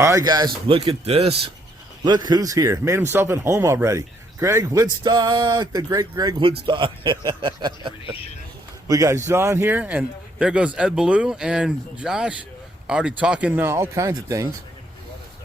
All right, guys, look at this. Look who's here. Made himself at home already. Greg Woodstock, the great Greg Woodstock. We got John here, and there goes Ed Ballou and Josh already talking all kinds of things.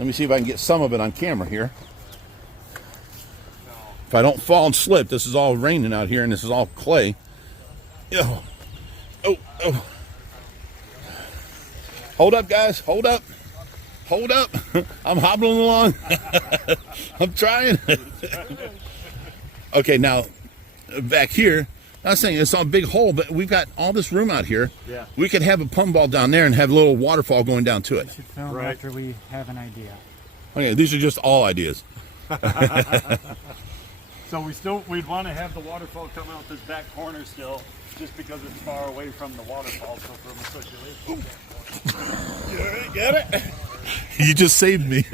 Let me see if I can get some of it on camera here. If I don't fall and slip, this is all raining out here, and this is all clay. Oh, oh. Hold up, guys. Hold up. Hold up. I'm hobbling along. I'm trying. Okay, now, back here, I'm saying it's a big hole, but we've got all this room out here. Yeah. We could have a pump ball down there and have a little waterfall going down to it. We should film after we have an idea. Okay, these are just all ideas. So we'd want to have the waterfall come out this back corner still, just because it's far away from the waterfall. So from a circulation standpoint. Get it? You just saved me.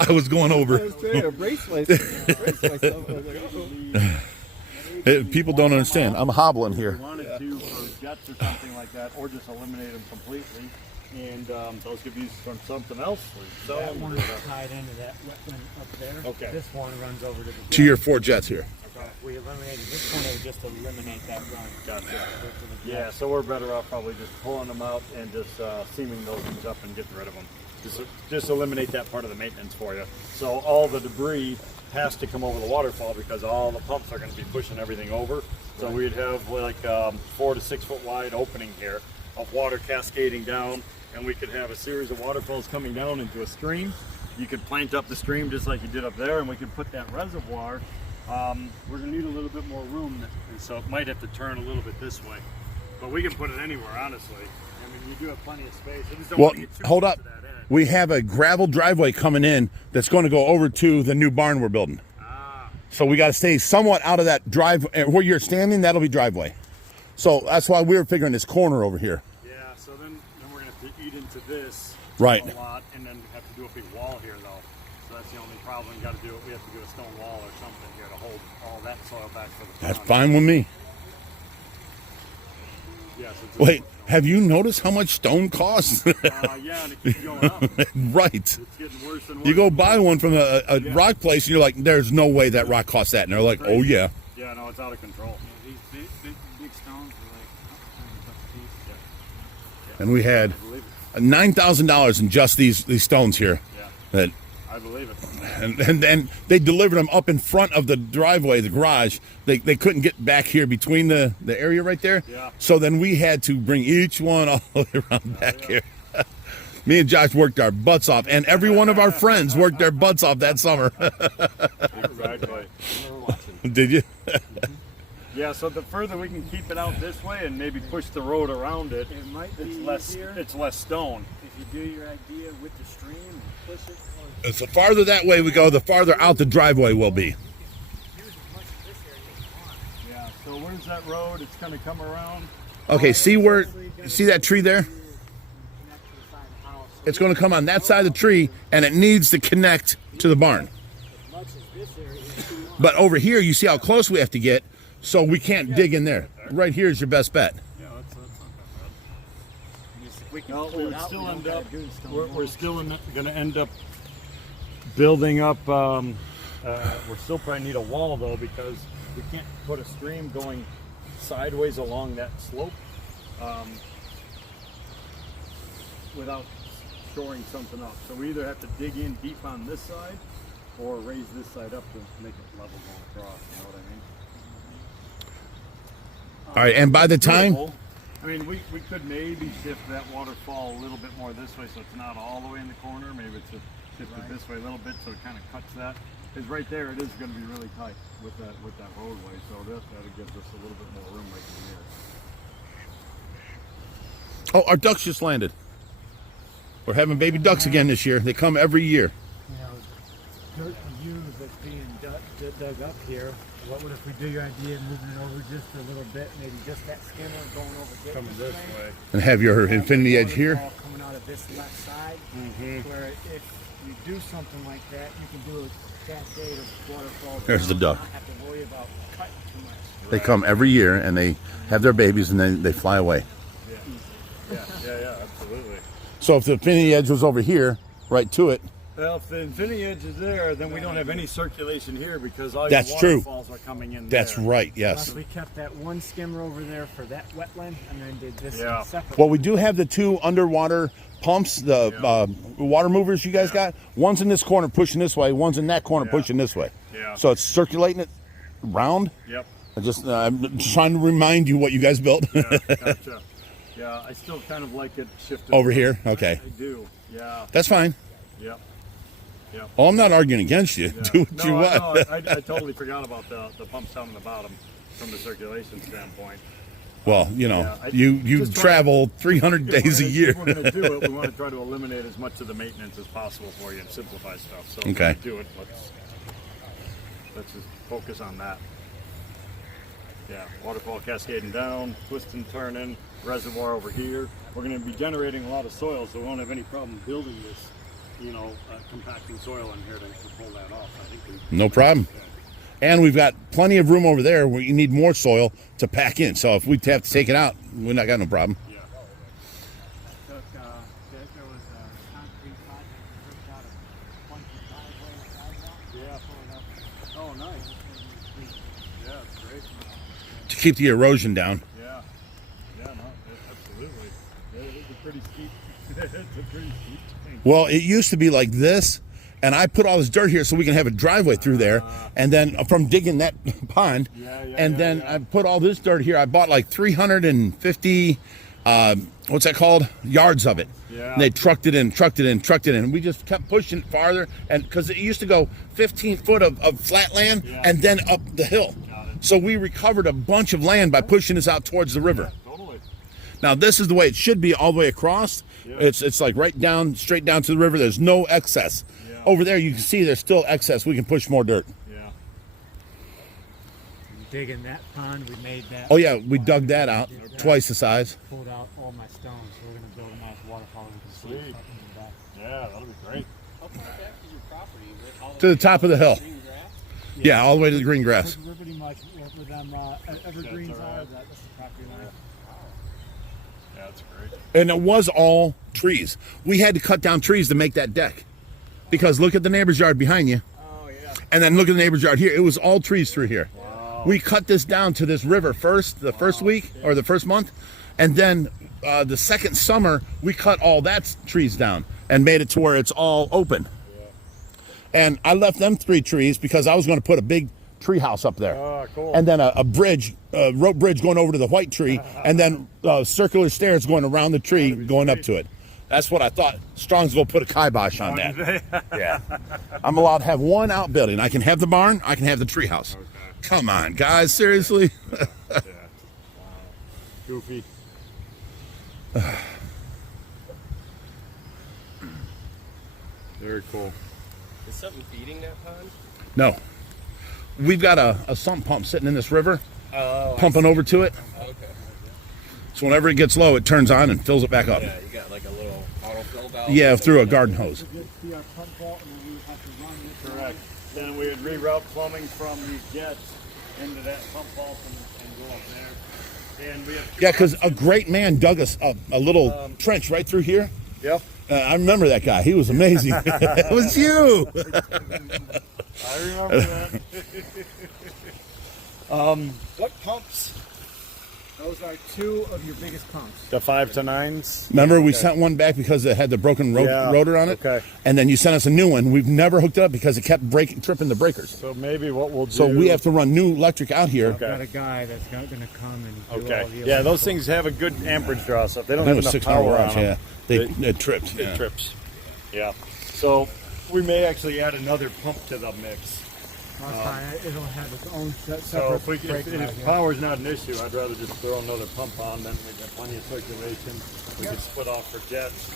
I was going over. I was trying to brace myself. People don't understand. I'm hobbling here. If we wanted to for jets or something like that, or just eliminate them completely, and those could be from something else. That one is tied into that wetland up there. Okay. This one runs over to the To your 4 jets here. Okay. If we eliminated this one, it would just eliminate that run. Gotcha. Yeah, so we're better off probably just pulling them out and just seaming those things up and getting rid of them. Just eliminate that part of the maintenance for you. So all the debris has to come over the waterfall because all the pumps are going to be pushing everything over. So we'd have like 4 to 6 foot wide opening here of water cascading down, and we could have a series of waterfalls coming down into a stream. You could plant up the stream just like you did up there, and we could put that reservoir. We're going to need a little bit more room, and so it might have to turn a little bit this way. But we can put it anywhere, honestly. I mean, you do have plenty of space. I just don't want to get too hold close up. to that edge. We have a gravel driveway coming in that's going to go over to the new barn we're building. So we got to stay somewhat out of that drive. Where you're standing, that'll be driveway. So that's why we were figuring this corner over here. Yeah, so then we're going to have to eat into this Right. a lot, and then have to do a big wall here, though. So that's the only problem. We got to do it. We have to do a stone wall or something here to hold all that soil back for the That's pond. fine with me. Yes, it's Wait, have you noticed how much stone costs? yeah, and it keeps going up. Right. It's getting worse and worse. You go buy one from a rock place, and you're like, there's no way that rock costs that. And they're like, oh, yeah. Yeah, no, it's out of control. Yeah, these big stones are like $100 a piece. And we had $9,000 in just these stones here. Yeah, That, I believe it. and they delivered them up in front of the driveway, the garage. They couldn't get back here between the area right there. Yeah. So then we had to bring each one all the way around back here. Me and Josh worked our butts off, and every one of our friends worked their butts off that summer. Exactly. Did you? Yeah, so the further we can keep it out this way and maybe push the road around it, It might be easier it's less stone. if you do your idea with the stream and push it. As the farther that way we go, the farther out the driveway will be. Use as much of this area as you want. Yeah, so where's that road? It's going to come around. Okay, see that tree there? It's going to come on that side of the tree, and it needs to connect to the barn. As much as this area as you want. But over here, you see how close we have to get, so we can't dig in there. Right here is your best bet. Yeah, that's not bad. If we can No, pull we it would out, still we don't end gotta up. do the stone We're wall. still going to end up building up. We're still probably need a wall though, because we can't put a stream going sideways along that slope without shoring something up. So we either have to dig in deep on this side or raise this side up to make it level going across. You know what I mean? All right, and by the time... I mean, we could maybe shift that waterfall a little bit more this way so it's not all the way in the corner. Maybe it's just shifted this way a little bit so it kind of cuts that. Because right there it is going to be really tight with that roadway. So that gives us a little bit more room right in here. Oh, our ducks just landed. We're having baby ducks again this year. They come every year. You know, dirt to use that's being dug up here. What would if we do your idea of moving it over just a little bit, maybe just that skinner going over Coming this way. And have your infinity edge here. All coming out of this left side, where if you do something like that, you can do a cascade of waterfalls. There's the duck. Not have to worry about cutting too much. They come every year, and they have their babies, and then they fly away. Yeah, absolutely. So if the infinity edge was over here, right to it. Well, if the infinity edge is there, then we don't have any circulation here because all That's your true. waterfalls are coming in That's there. right, Plus, yes. we kept that one skimmer over there for that wetland, and then did this Yeah. separate. Well, we do have the 2 underwater pumps, the water movers you guys got. One's in this corner pushing this way, one's in that corner pushing this way. Yeah. So it's circulating it round. Yep. I'm just trying to remind you what you guys built. Yeah, gotcha. Yeah, I still kind of like it shifted. Over here? Okay. I do. Yeah. That's fine. Yep. Yep. Oh, I'm not arguing against you. Yeah. Do what you want. I totally forgot about the pumps down in the bottom from the circulation standpoint. Well, you know, Yeah, you just try- travel 300 days a year. If we're going to do it, we want to try to eliminate as much of the maintenance as possible for you and simplify stuff. So if we're Okay. gonna do it, let's just focus on that. Yeah, waterfall cascading down, twisting, turning, reservoir over here. We're going to be generating a lot of soil, so we won't have any problem building this, compacting soil in here to pull that off. I think No problem. And we've got plenty of room over there where you need more soil to pack in. So if we have to take it out, we not got no problem. Yeah. There was a concrete project that ripped out a bunch of driveway sidewalk. Yeah. Oh, nice. Yeah, it's great. To keep the erosion down. Yeah. Yeah, no, absolutely. Yeah, it's a pretty steep. It's a pretty steep thing. Well, it used to be like this, and I put all this dirt here so we can have a driveway through there. And then from digging that pond, I put all this dirt here. I bought like 350, what's that called? Yards of it. Yeah. And they trucked it in. We just kept pushing it farther, and because it used to go 15 foot of flat land and then up the hill. Got it. So we recovered a bunch of land by pushing this out towards the river. Totally. Now this is the way it should be all the way across. Yeah. It's like right down, straight down to the river. There's no excess. Yeah. Over there you can see there's still excess. We can push more dirt. Yeah. Digging that pond, we made that. Oh yeah, we dug that out, twice the size. Pulled out all my stones, so we're going to build a nice waterfall. We can see Sweet. it up in the back. Yeah, that'll be great. How far back is your property? With all To the top of the hill. green grass? Yeah, all the way to the green grass. We're pretty much where them evergreens That's all are. right. That's the property line. Yeah, that's great. And it was all trees. We had to cut down trees to make that deck. Because look at the neighbor's yard behind you. Oh, yeah. And then look at the neighbor's yard here. It was all trees through here. We cut this down to this river first, the first week or the first month. And then the second summer, we cut all that trees down and made it to where it's all open. And I left them 3 trees because I was going to put a big tree house up there. Oh, cool. And then a bridge, rope bridge going over to the white tree, and then circular stairs going around the tree, going up to it. That's what I thought. Strongsville put a kibosh on that. Yeah. I'm allowed to have one outbuilding. I can have the barn, I can have the tree house. Okay. Come on, guys, seriously? Yeah. Wow. Goofy. Very cool. Is something feeding that pond? No. We've got a sump pump sitting in this river, Oh, pumping over to it. okay. So whenever it gets low, it turns on and fills it back up. Yeah, you got like a little autofill valve. Yeah, through a garden hose. We'd see our pump vault, and then we would have to run it. Correct. Then we would reroute plumbing from these jets into that pump vault and go up there. And we have two Yeah, because a options. great man dug us a little trench right through here. Yep. I remember that guy. He was amazing. It was you. I remember that. What pumps? Those are 2 of your biggest pumps. The 5 to 9s. Remember, we sent one back because it had the broken Yeah, rotor on it. okay. And then you sent us a new one. We've never hooked it up because it kept tripping the breakers. So maybe what we'll do. So we have to run new electric out here. Okay. Got a guy that's going to come and do Okay. all the Yeah, those things have a good amperage draw, so if they don't That have was enough 600 power watts. on Yeah, them, it tripped. it Yeah. trips. Yeah. So we may actually add another pump to the mix. It'll have its own separate So if break if out here. power's not an issue, I'd rather just throw another pump on. Then we get plenty of circulation. We can split off for jets.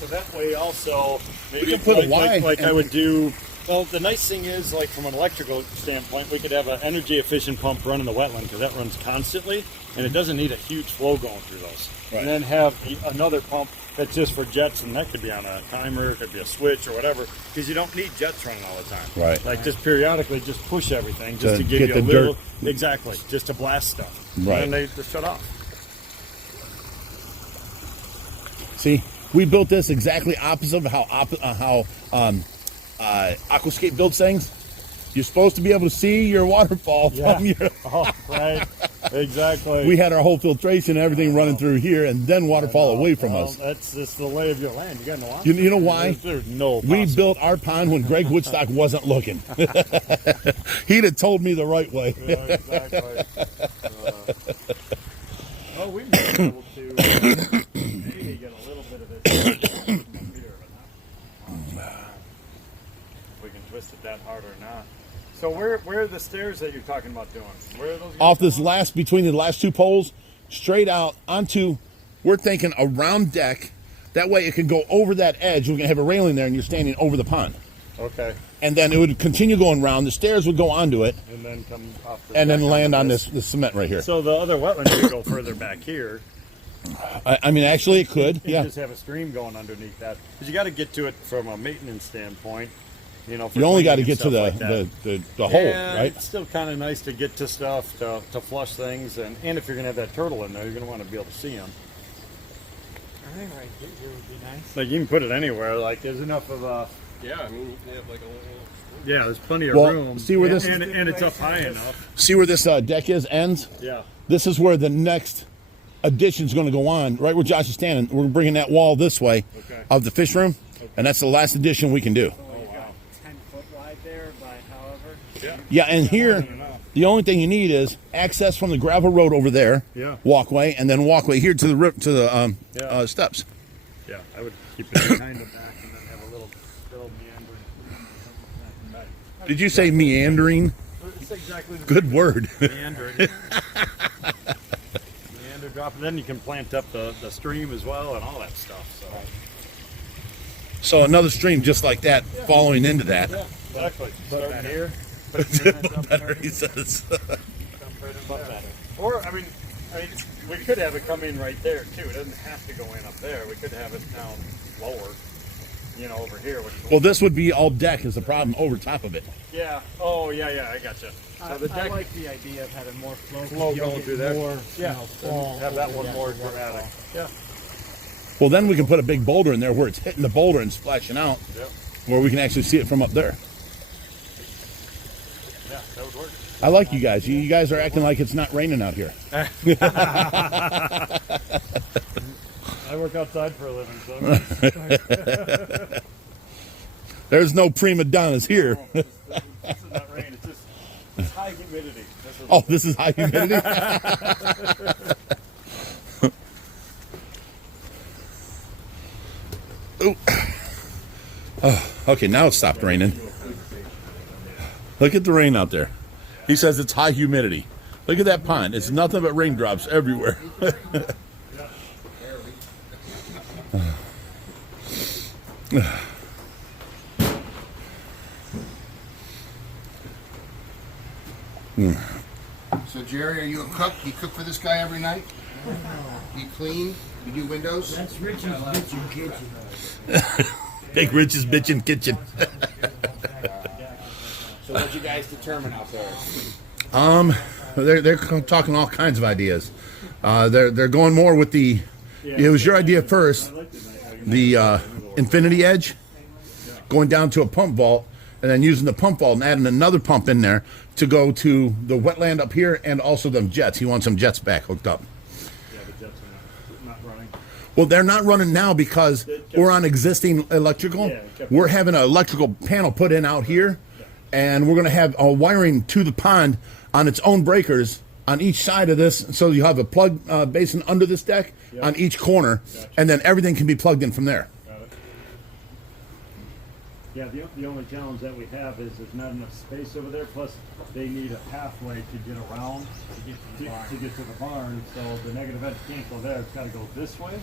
So that way, also maybe can put a Y like I and- would do. Well, the nice thing is, like from an electrical standpoint, we could have an energy efficient pump run in the wetland because that runs constantly, and it doesn't need a huge flow going through those. Right. And then have another pump that's just for jets, and that could be on a timer, it could be a switch or whatever, because you don't need jets running all the time. Right. Like just periodically, just push everything just To to give get you a the little. dirt. Exactly, just to blast stuff. Right. And then they just shut off. See, We built this exactly opposite of how AQUASCAPE builds things. You're supposed to be able to see your waterfall from your. Oh, right. Exactly. We had our whole filtration and everything running through here, and then waterfall away from us. That's just the lay of your land. You got no You know why? There's no. We built our pond when Greg Woodstock wasn't looking. He'd have told me the right way. Yeah, exactly. Well, we might be able to maybe get a little bit of this here, but not. If we can twist it that hard or not. So where are the stairs that you're talking about doing? Where are those? Off this between the last two poles, straight out onto, we're thinking a round deck. That way it can go over that edge. We're going to have a railing there and you're standing over the pond. Okay. And then it would continue going round. The stairs would go onto it. And then come off the And then deck land on this. this cement right here. So the other wetland could go further back here. I mean, actually it could. You Yeah. just have a stream going underneath that. Because you got to get to it from a maintenance standpoint. You know, for You only got to cleaning get to stuff like that. the hole, Yeah, right? It's still kind of nice to get to stuff, to flush things. And if you're going to have that turtle in there, you're going to want to be able to see him. I think right here would be nice. Like, you can put it anywhere. Like, there's enough of a... Yeah, I mean, you can have like a little. Yeah, there's plenty of Well, room. see where this- and it's up high enough. See where this deck ends? Yeah. This is where the next addition is going to go on. Right where Josh is standing, we're bringing that wall this way of the fish room, and that's the last addition we can do. So you got 10 foot wide there by however. Yeah, and here, the only thing you need is access from the gravel road over there, Yeah. walkway, and then walkway here to the steps. Yeah, I would keep it behind the back and then have a little meandering. Did you say meandering? It's exactly the Good word. meandering. Meander drop, and then you can plant up the stream as well and all that stuff. So. So another stream just like that, following into that. Yeah, exactly. Starting here. Better, he says. Or, I mean, we could have it come in right there too. It doesn't have to go in up there. We could have it down lower, you know, over here. Well, this would be all deck is the problem over top of it. Yeah. Oh, yeah. I gotcha. So the I deck like the idea of having more flow. 'cause flow you'll going get through there. More, Yeah. You know, fall have that over one the more actual dramatic. waterfall. Yeah. Well, then we can put a big boulder in there where it's hitting the boulder and splashing out, Yep. where we can actually see it from up there. Yeah, that would work. I like you guys. You guys are acting like it's not raining out here. I work outside for a living, so There's no prima donnas here. this is not rain. It's high humidity. Oh, this is high humidity? Ooh. Oh, okay, now it stopped raining. Look at the rain out there. He says it's high humidity. Look at that pond. It's nothing but raindrops everywhere. So Jerry, are you a cook? You cook for this guy every night? You clean? You do windows? That's Richie's kitchen. Big Rich's bitchin' kitchen. So what'd you guys determine out there? They're talking all kinds of ideas. They're going more with the. It was your idea first, the infinity edge, going down to a pump vault, and then using the pump vault and adding another pump in there to go to the wetland up here and also them jets. He wants some jets back hooked up. Yeah, the jets are not running. Well, they're not running now because we're on existing electrical. We're having an electrical panel put in out here, and we're going to have a wiring to the pond on its own breakers on each side of this. So you have a plug basin under this deck on each corner, and then everything can be plugged in from there. Yeah, the only challenge that we have is there's not enough space over there. Plus, they need a pathway to get around to get to the barn. So the negative edge can't go there. It's got to go this way.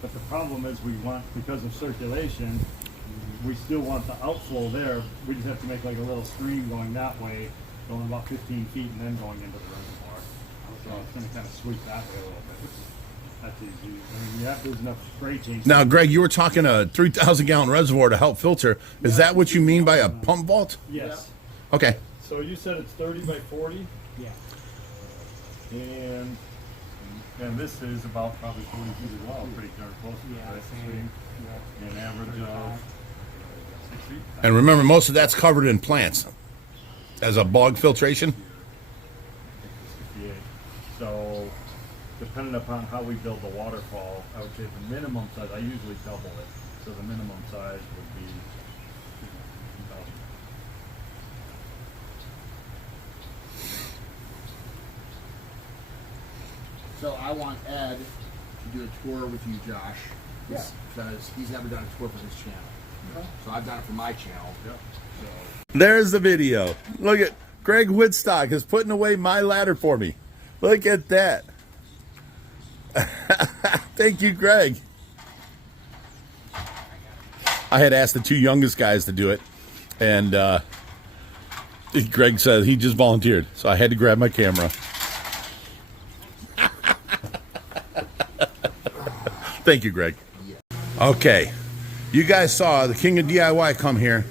But the problem is we want, because of circulation, we still want the outflow there. We just have to make like a little stream going that way, going about 15 feet, and then going into the reservoir. So it's going to kind of sweep that way a little bit. That's easy. I mean, yeah, there's enough spray change. Now, Greg, you were talking a 3,000-gallon reservoir to help filter. Is that what you mean by a pump vault? Yes. Okay. So you said it's 30 by 40? Yeah. And And this is about probably 40 feet as well, pretty darn close to it, Yeah, right? same. An average of 6 feet. And remember, most of that's covered in plants as a bog filtration. 68. So, depending upon how we build the waterfall, I would say the minimum size, I usually double it. So the minimum size would be 2,000. So I want Ed to do a tour with you, Josh. Yeah. Because he's never done a tour for his channel. So I've done it for my channel. Yeah. So There's the video. Look at Greg Woodstock is putting away my ladder for me. Look at that. Thank you, Greg. I had asked the two youngest guys to do it, and Greg said he just volunteered, so I had to grab my camera. Thank you, Greg. Okay, you guys saw the king of DIY come here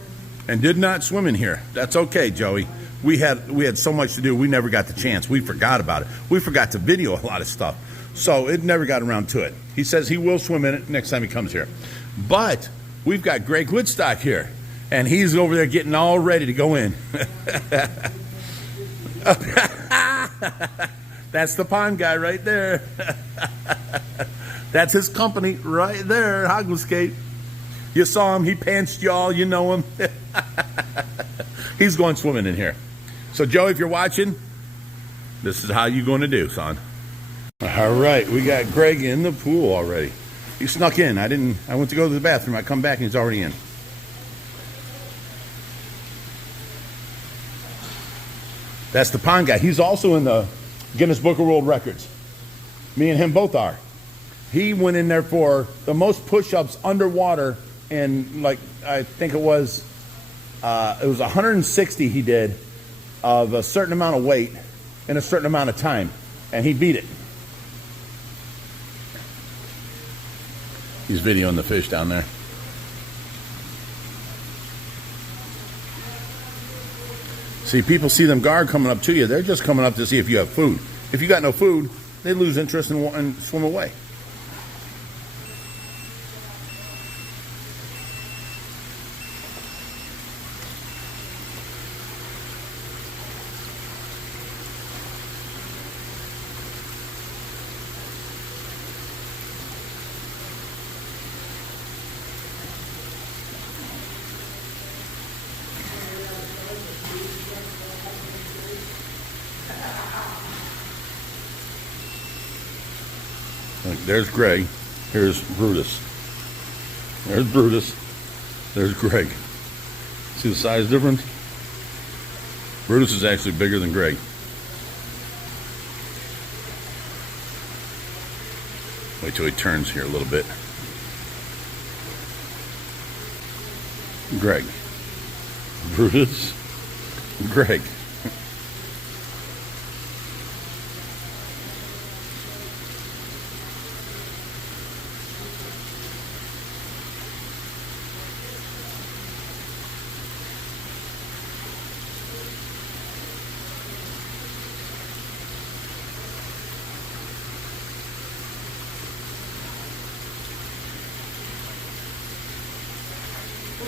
and did not swim in here. That's okay, Joey. We had so much to do, we never got the chance. We forgot about it. We forgot to video a lot of stuff, so it never got around to it. He says he will swim in it next time he comes here. But we've got Greg Woodstock here, and he's over there getting all ready to go in. That's the pond guy right there. That's his company right there, AQUASCAPE. You saw him, he pantsed y'all, you know him. He's going swimming in here. So, Joe, if you're watching, this is how you're going to do, son. All right, we got Greg in the pool already. He snuck in. I went to go to the bathroom. I come back and he's already in. That's the pond guy. He's also in the Guinness Book of World Records. Me and him both are. He went in there for the most push-ups underwater, and like I think it was 160 he did of a certain amount of weight in a certain amount of time, and he beat it. He's videoing the fish down there. See, people see them guard coming up to you. They're just coming up to see if you have food. If you got no food, they lose interest and swim away. Look, there's Greg. Here's Brutus. There's Brutus. There's Greg. See the size difference? Brutus is actually bigger than Greg. Wait till he turns here a little bit. Greg. Brutus. Greg.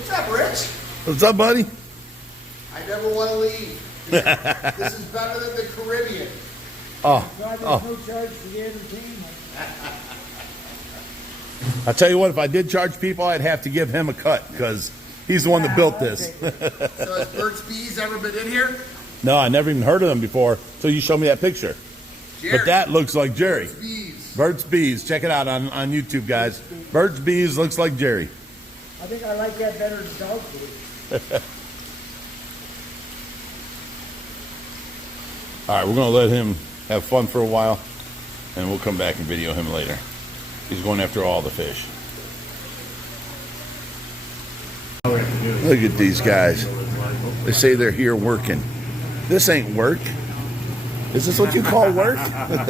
what's up, Rich? What's up, buddy? I never want to leave. This is better than the Caribbean. Oh, God, there's oh. no charge for the entertainment. I'll tell you what, if I did charge people, I'd have to give him a cut because he's the one that built this. So has Bert's Bees ever been in here? No, I never even heard of them before, so you showed me that picture. Jerry. But that looks like Jerry. Bees. Bert's Bees. Check it out on YouTube, guys. Bert's Bees looks like Jerry. I think I like that better than dog food. All right, we're going to let him have fun for a while, and we'll come back and video him later. He's going after all the fish. Look at these guys. They say they're here working. This ain't work. Is this what you call work? We're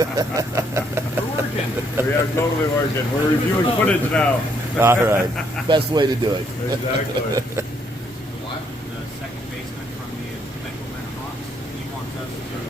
working. We are totally working. We're reviewing footage now. All right. Best way to do it. Exactly.